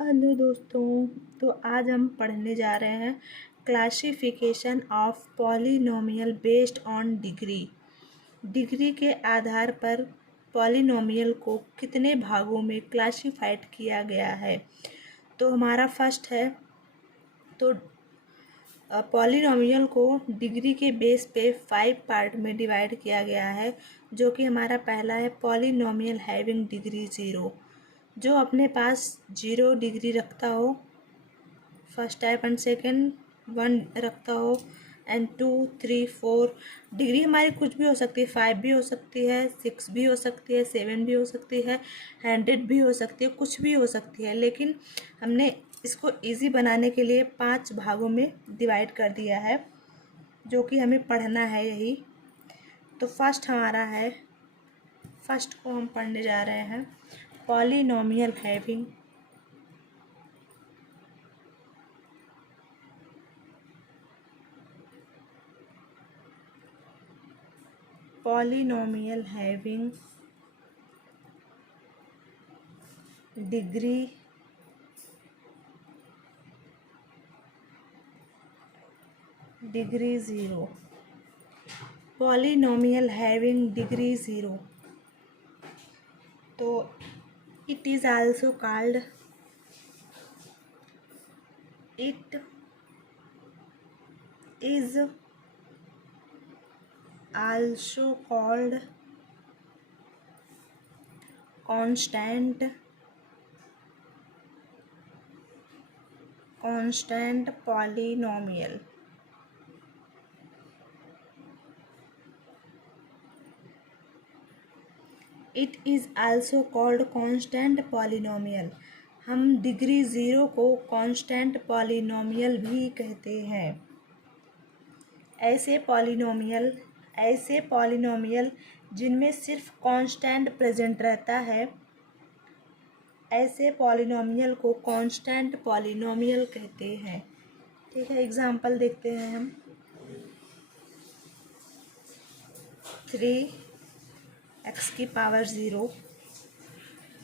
Hello दोस्तों। तो आज हम पढ़ने जा रहे हैं classification of polynomial based on degree. Degree के आधार पर पॉलिनोमियल को कितने भागों में क्लासिफाइड किया गया है। तो हमारा फर्स्ट है, तो पॉलिनोमियल को डिग्री के बेस पे 5 पार्ट में डिवाइड किया गया है, जो कि हमारा पहला है पॉलिनोमियल हैविंग डिग्री 0, जो अपने पास 0 डिग्री रखता हो, फर्स्ट टाइप, एंड सेकेंड 1 रखता हो, एंड 2, 3, 4 डिग्री हमारी कुछ भी हो सकती है। 5 भी हो सकती है, 6 भी हो सकती है, 7 भी हो सकती है, 100 भी हो सकती है, कुछ भी हो सकती है। लेकिन हमने इसको इजी बनाने के लिए 5 भागों में डिवाइड कर दिया है, जो कि हमें पढ़ना है यही। तो फर्स्ट हमारा है, फर्स्ट को हम पढ़ने जा रहे हैं polynomial having degree 0। Polynomial having degree 0, तो it is also called constant polynomial. It is also called constant polynomial. हम डिग्री 0 को कांस्टेंट पॉलिनोमियल भी कहते हैं। ऐसे पॉलिनोमियल जिनमें सिर्फ कांस्टेंट प्रेजेंट रहता है, ऐसे पॉलिनोमियल को कांस्टेंट पॉलिनोमियल कहते हैं। ठीक है, एग्जांपल देखते हैं हम। 3x⁻0।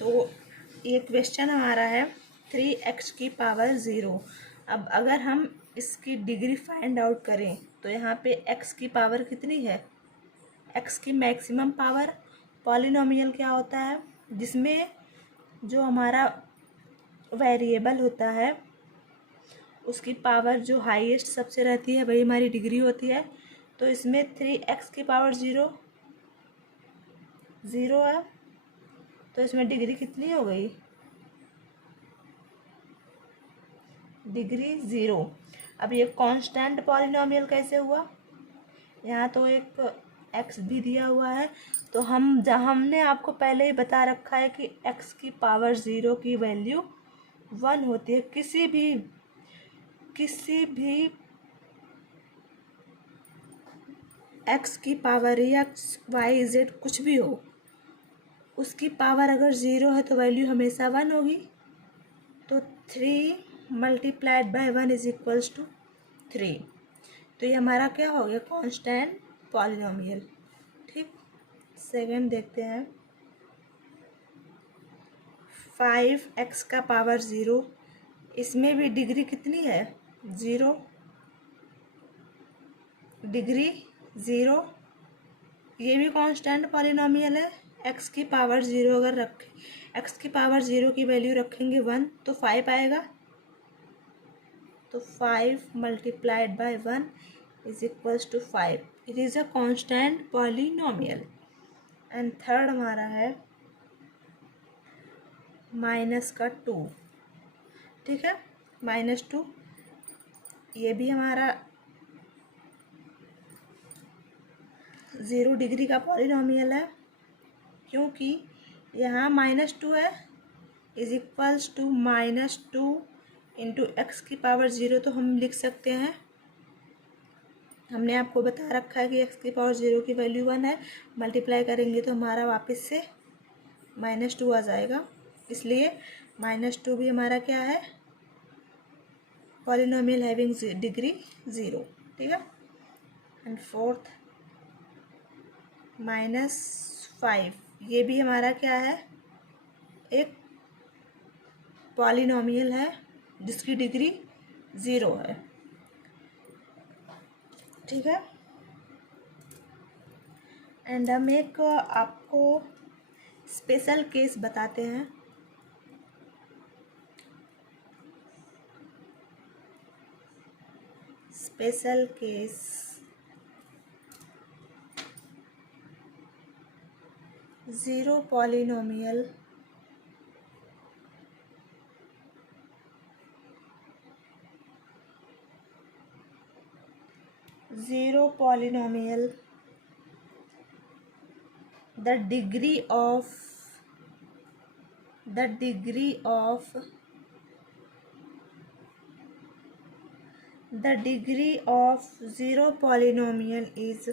तो ये क्वेश्चन हमारा है 3x⁻0। अब अगर हम इसकी डिग्री फाइंड आउट करें तो यहाँ पे x की पावर कितनी है, x की मैक्सिमम पावर। पॉलिनोमियल क्या होता है, जिसमें जो हमारा वेरिएबल होता है उसकी पावर जो हाईएस्ट सबसे रहती है वही हमारी डिग्री होती है। तो इसमें 3x⁻0 0 है, तो इसमें डिग्री कितनी हो गई, डिग्री 0। अब ये कांस्टेंट पॉलिनोमियल कैसे हुआ, यहाँ तो एक x भी दिया हुआ है। तो हमने आपको पहले ही बता रखा है कि x⁻0 की वैल्यू 1 होती है। किसी भी x की पावर या y z कुछ भी हो, उसकी पावर अगर 0 है तो वैल्यू हमेशा 1 होगी। तो 3 × 1 = 3। तो ये हमारा क्या हो गया, कांस्टेंट पॉलिनोमियल। ठीक, सेकंड देखते हैं 5x⁻0। इसमें भी डिग्री कितनी है, 0, डिग्री 0। ये भी कांस्टेंट पॉलिनोमियल है। x⁻0 अगर रखें, x⁻0 की वैल्यू रखेंगे 1 तो 5 आएगा। तो 5 × 1 = 5। It is a constant polynomial. And third हमारा है -2। ठीक है, -2 ये भी हमारा 0 डिग्री का पॉलिनोमियल है, क्योंकि यहाँ -2 है, = -2 × x⁻0। तो हम लिख सकते हैं, हमने आपको बता रखा है कि x⁻0 की वैल्यू 1 है। मल्टीप्लाई करेंगे तो हमारा वापस से -2 आ जाएगा, इसलिए -2 भी हमारा क्या है, पॉलिनोमियल हैविंग डिग्री 0। ठीक है, एंड फोर्थ -5, ये भी हमारा क्या है, एक पॉलिनोमियल है जिसकी डिग्री 0 है। ठीक है। एंड हम एक आपको स्पेशल केस बताते हैं। Special case zero polynomial the degree of zero polynomial is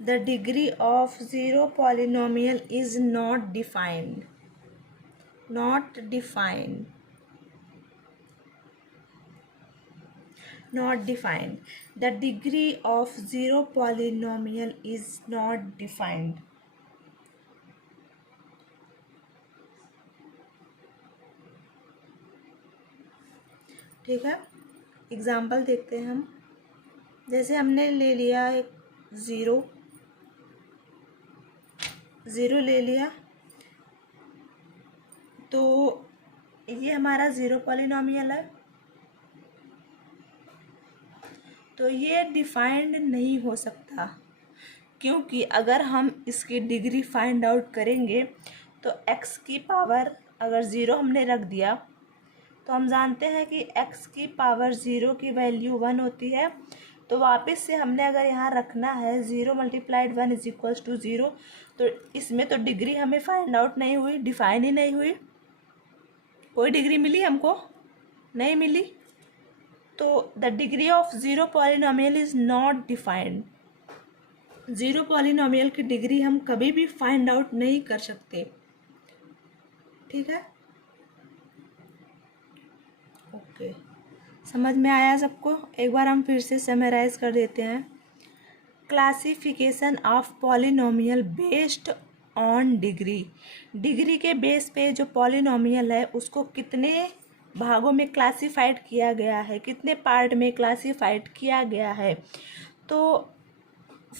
the degree of zero polynomial is not defined. The degree of zero polynomial is not defined. ठीक है। एग्जाम्पल देखते हैं हम। जैसे हमने ले लिया एक ज़ीरो ले लिया, तो ये हमारा ज़ीरो पॉलिनोमियल है, तो ये डिफाइंड नहीं हो सकता, क्योंकि अगर हम इसकी डिग्री फाइंड आउट करेंगे तो x की पावर अगर 0 हमने रख दिया तो हम जानते हैं कि x की पावर 0 की वैल्यू 1 होती है। तो वापस से हमने अगर यहाँ रखना है 0 × 1 = 0, तो इसमें तो डिग्री हमें फाइंड आउट नहीं हुई, डिफाइन ही नहीं हुई। कोई डिग्री मिली हमको? नहीं मिली। तो the degree of zero polynomial is not defined. Zero polynomial की डिग्री हम कभी भी फाइंड आउट नहीं कर सकते। ठीक है। ओके, समझ में आया सबको? एक बार हम फिर से समराइज कर देते हैं। Classification of polynomial based on degree के बेस पे जो पॉलिनोमियल है उसको कितने भागों में क्लासिफाइड किया गया है, कितने पार्ट में क्लासिफाइड किया गया है। तो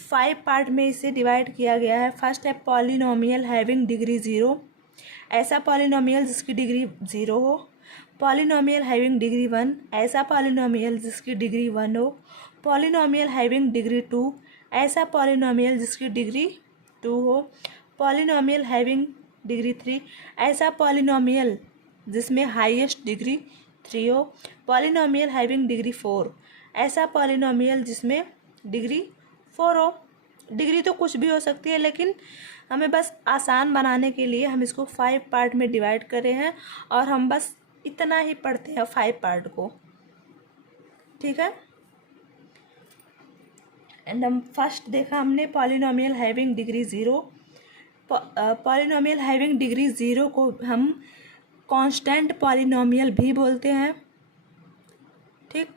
5 पार्ट में इसे डिवाइड किया गया है। फर्स्ट है पॉलिनोमियल हैविंग डिग्री 0, ऐसा पॉलिनोमियल जिसकी डिग्री 0 हो। पॉलिनोमियल हैविंग डिग्री 1, ऐसा पॉलिनोमियल जिसकी डिग्री 1 हो। पॉलिनोमियल हैविंग डिग्री 2, ऐसा पॉलिनोमियल जिसकी डिग्री 2 हो। पॉलिनोमियल हैविंग डिग्री 3, ऐसा पॉलिनोमियल जिसमें हाईएस्ट डिग्री 3 हो। पॉलिनोमियल हैविंग डिग्री 4, ऐसा पॉलिनोमियल जिसमें डिग्री 4 हो। डिग्री तो कुछ भी हो सकती है, लेकिन हमें बस आसान बनाने के लिए हम इसको 5 पार्ट में डिवाइड करे हैं और हम बस इतना ही पढ़ते हैं 5 पार्ट को। ठीक है। एंड हम फर्स्ट देखा हमने polynomial having degree 0। Polynomial having degree 0 को हम कांस्टेंट पॉलिनोमियल भी बोलते हैं। ठीक,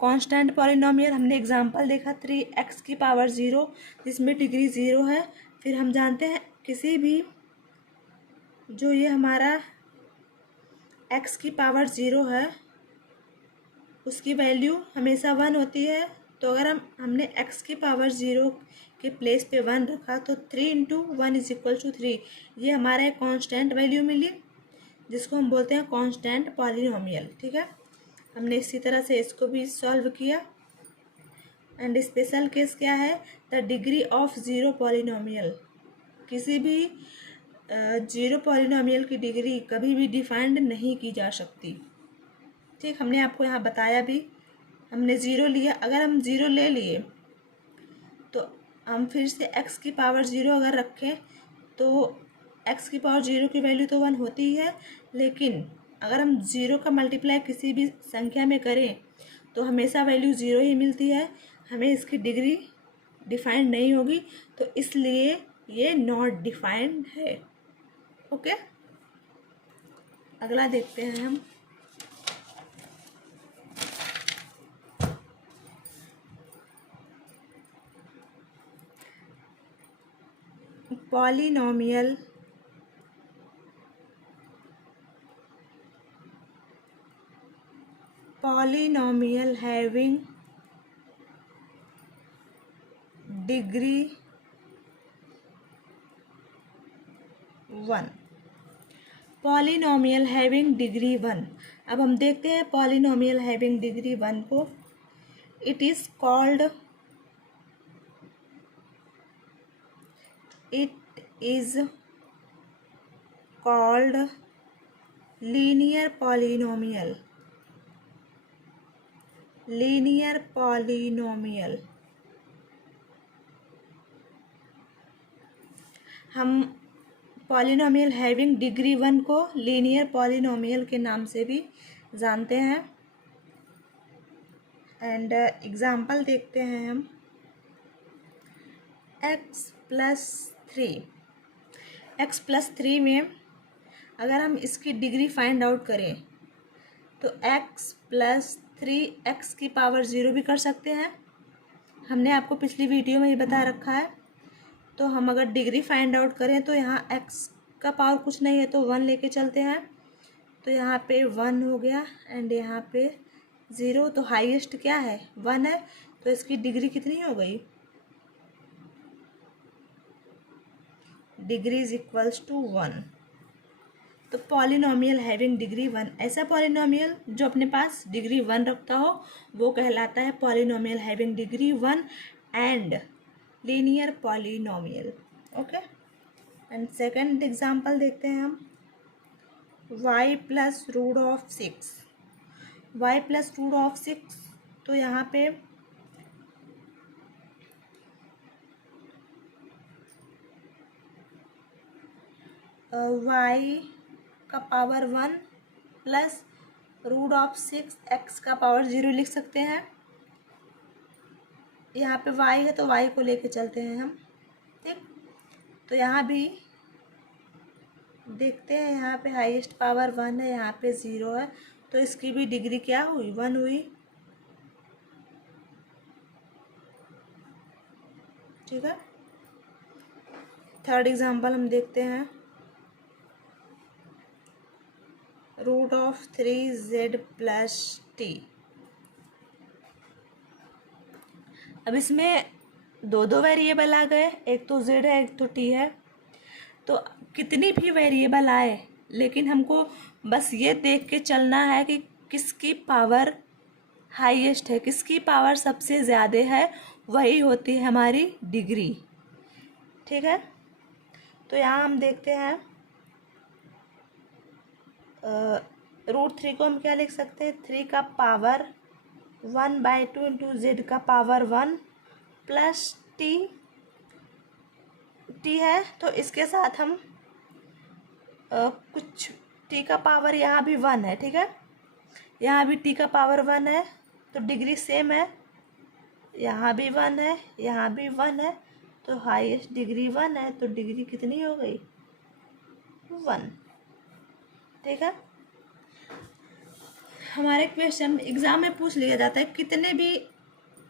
कांस्टेंट पॉलिनोमियल हमने एग्जांपल देखा 3x⁻0 जिसमें डिग्री 0 है। फिर हम जानते हैं किसी भी जो ये हमारा x⁻0 है उसकी वैल्यू हमेशा 1 होती है। तो अगर हमने x⁻0 के प्लेस पे 1 रखा तो 3 × 1 = 3, ये हमारा एक कांस्टेंट वैल्यू मिली जिसको हम बोलते हैं कांस्टेंट पॉलिनोमियल। ठीक है। हमने इसी तरह से इसको भी सॉल्व किया। एंड स्पेशल केस क्या है? The degree of zero polynomial. किसी भी ज़ीरो पॉलिनोमियल की डिग्री कभी भी डिफाइंड नहीं की जा सकती। ठीक, हमने आपको यहाँ बताया भी। हमने 0 लिया, अगर हम 0 ले लिए तो हम फिर से x⁻0 अगर रखें तो x⁻0 की वैल्यू तो 1 होती ही है, लेकिन अगर हम 0 का मल्टीप्लाई किसी भी संख्या में करें तो हमेशा वैल्यू 0 ही मिलती है, हमें इसकी डिग्री डिफाइंड नहीं होगी। तो इसलिए ये नॉट डिफाइंड है। ओके, अगला देखते हैं हम। Polynomial having degree 1। Polynomial having degree 1। अब हम देखते हैं पॉलिनोमियल हैविंग डिग्री 1 को। It is called linear polynomial. हम पॉलिनोमियल हैविंग डिग्री 1 को लीनियर पॉलिनोमियल के नाम से भी जानते हैं। एंड एग्जाम्पल देखते हैं हम। x+3 में अगर हम इसकी डिग्री फाइंड आउट करें तो x+3 x की पावर 0 भी कर सकते हैं। हमने आपको पिछली वीडियो में ही बता रखा है। तो हम अगर डिग्री फाइंड आउट करें तो यहाँ x का पावर कुछ नहीं है तो 1 लेके चलते हैं, तो यहाँ पे 1 हो गया एंड यहाँ पे 0। तो हाईएस्ट क्या है? 1 है, तो इसकी डिग्री कितनी हो गई? Degree is equals to 1। तो पॉलिनोमियल हैविंग डिग्री 1, ऐसा पॉलिनोमियल जो अपने पास डिग्री 1 रखता हो वो कहलाता है polynomial having degree 1 and linear polynomial. Okay, and second example देखते हैं हम। y+√6। y+√6, तो यहाँ पे y का पावर 1 प्लस √6 x का पावर 0 लिख सकते हैं। यहाँ पे y है तो y को लेके चलते हैं हम, ठीक। तो यहाँ भी देखते हैं, यहाँ पे हाईएस्ट पावर 1 है, यहाँ पे 0 है, तो इसकी भी डिग्री क्या हुई? 1 हुई, ठीक है। थर्ड एग्जांपल हम देखते हैं। √3z+t। अब इसमें दो वेरिएबल आ गए, एक तो z है एक तो t है। तो कितनी भी वेरिएबल आए लेकिन हमको बस ये देख के चलना है कि किसकी पावर हाईएस्ट है, किसकी पावर सबसे ज़्यादा है, वही होती है हमारी डिग्री, ठीक है। तो यहाँ हम देखते हैं √3 को हम क्या लिख सकते हैं? 3 का पावर 1/2 इंटू जेड का पावर 1 प्लस टी है। तो इसके साथ हम कुछ टी का पावर यहाँ भी 1 है, ठीक है। यहाँ भी टी का पावर 1 है तो डिग्री सेम है, यहाँ भी 1 है यहाँ भी 1 है, तो हाईएस्ट डिग्री 1 है, तो डिग्री कितनी हो गई? 1, ठीक है। हमारे क्वेश्चन एग्ज़ाम में पूछ लिया जाता है कितने भी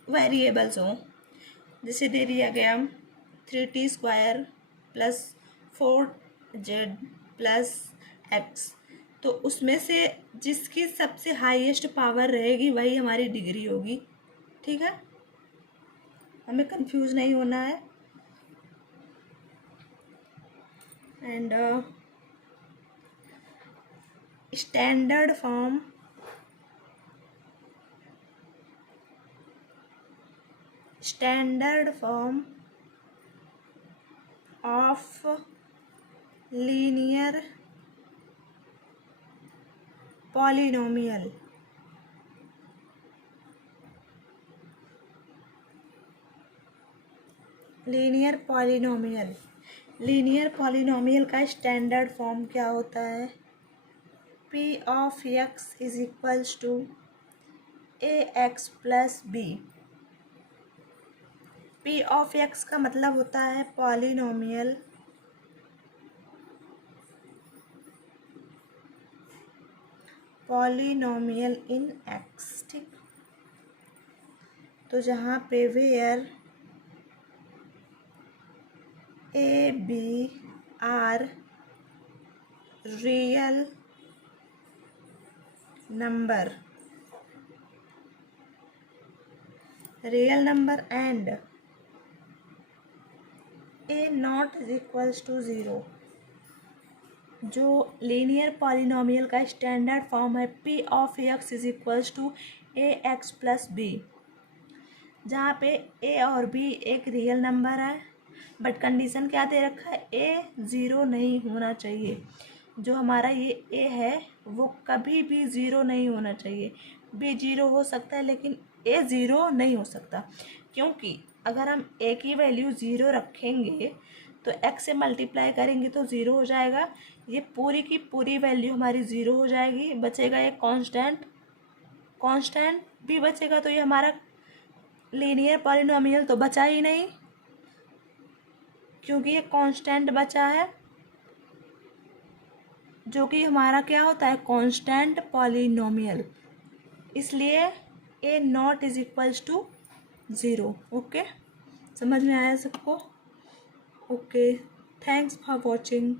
वेरिएबल्स हों, जैसे दे दिया गया 3t² plus 4z plus x, तो उसमें से जिसकी सबसे हाईएस्ट पावर रहेगी वही हमारी डिग्री होगी, ठीक है। हमें कंफ्यूज नहीं होना है। And standard form of linear polynomial. Linear polynomial का स्टैंडर्ड फॉर्म क्या होता है? p of x is equals to ax plus b। p of x का मतलब होता है पॉलिनोमियल इन x, ठीक। तो जहाँ पे where A B are real number and A not is equals to zero. जो लीनियर पॉलिनोमियल का स्टैंडर्ड फॉर्म है P of X is equals to A X plus B, जहाँ पे ए और बी एक रियल नंबर है, but condition क्या दे रखा है, ए ज़ीरो नहीं होना चाहिए। जो हमारा ये ए है वो कभी भी ज़ीरो नहीं होना चाहिए। बी ज़ीरो हो सकता है लेकिन ए ज़ीरो नहीं हो सकता, क्योंकि अगर हम ए की वैल्यू ज़ीरो रखेंगे तो एक्स से मल्टीप्लाई करेंगे तो ज़ीरो हो जाएगा, ये पूरी की पूरी वैल्यू हमारी ज़ीरो हो जाएगी, बचेगा एक कांस्टेंट भी बचेगा, तो ये हमारा लीनियर पॉलिनोमियल तो बचा ही नहीं, क्योंकि ये कांस्टेंट बचा है, जो कि हमारा क्या होता है, कांस्टेंट पॉलिनोमियल। इसलिए a not is equals to zero. Okay, समझ में आया सबको? Okay, thanks for watching.